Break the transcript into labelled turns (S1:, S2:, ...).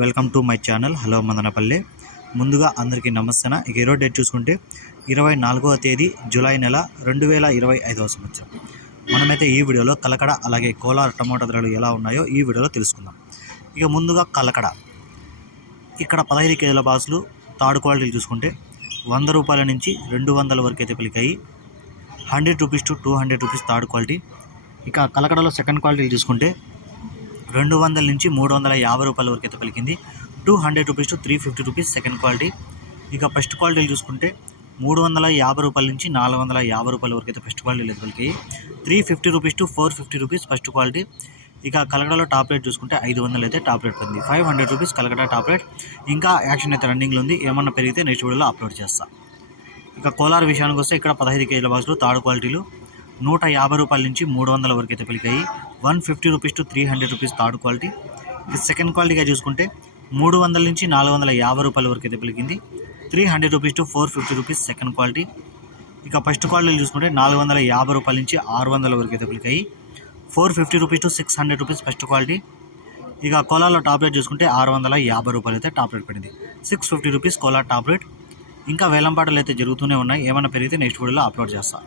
S1: Welcome to my channel. Hello Madanapalle. ముందుగా అందరికీ నమస్తే ఇక ఈరోజు డేట్ చూసుకుంటే ఇరవై నాలుగవ తేదీ జూలై నెల రెండు వేల ఇరవై ఐదవ సంవత్సరం. మనమైతే ఈ వీడియోలో కలకడ అలాగే కోలార్ టమాటా ధరలు ఎలా ఉన్నాయో ఈ వీడియోలో తెలుసుకుందాం. ఇక ముందుగా కలకడ. ఇక్కడ పదహైదు కేజీల బాసులు థర్డ్ క్వాలిటీలు చూసుకుంటే వంద రూపాయల నుంచి రెండు వందల వరకు అయితే పలికాయి. Hundred rupees to two hundred rupees third quality. ఇక కలకడలో సెకండ్ క్వాలిటీలు చూసుకుంటే రెండు వందల నుంచి మూడు వందల యాభై రూపాయల వరకు అయితే పలికింది. Two hundred rupees to three fifty rupees second quality. ఇక ఫస్ట్ క్వాలిటీలు చూసుకుంటే మూడు వందల యాభై రూపాయల నుంచి నాలుగు వందల యాభై రూపాయల వరకు అయితే ఫస్ట్ క్వాలిటీలు అయితే పలికాయి. Three fifty rupees to four fifty rupees first quality. ఇక కలకడలో టాప్ రేట్ చూసుకుంటే ఐదు వందలు అయితే టాప్ రేట్ ఉంది five hundred rupees Kalakada top rate. ఇంకా యాక్షన్ అయితే రన్నింగ్లో ఉంది. ఏమన్నా పెరిగితే నెక్స్ట్ వీడియోలో అప్లోడ్ చేస్తాను ఇక కోలార్ విషయానికి వస్తే ఇక్కడ పదహైదు కేజీల బాక్సులు థర్డ్ క్వాలిటీలు. నూట యాభై రూపాయల నుంచి మూడు వందల వరకు అయితే పెరిగాయి. One fifty rupees to three hundred rupees third quality. Second క్వాలిటీగా చూసుకుంటే మూడు వందల నుంచి నాలుగు వందల యాభై రూపాయల వరకు అయితే పెరిగింది. Three hundred rupees to four fifty rupees second quality. ఇక ఫస్ట్ క్వాలిటీలు చూసుకుంటే నాలుగు వందల యాభై రూపాయల నుంచి ఆరు వందల వరకు అయితే పెరిగాయి. Four fifty rupees to six hundred rupees first quality. ఇక కోలాలో టాప్ రేట్ చూసుకుంటే ఆరు వందల యాభై రూపాయలు అయితే టాప్ రేట్ పడింది. Six fifty rupees Kola top rate. ఇంకా వేలంపాటలు అయితే జరుగుతూనే ఉన్నాయి. ఏమైనా పెరిగితే నెక్స్ట్ వీడియోలో అప్లోడ్ చేస్తాను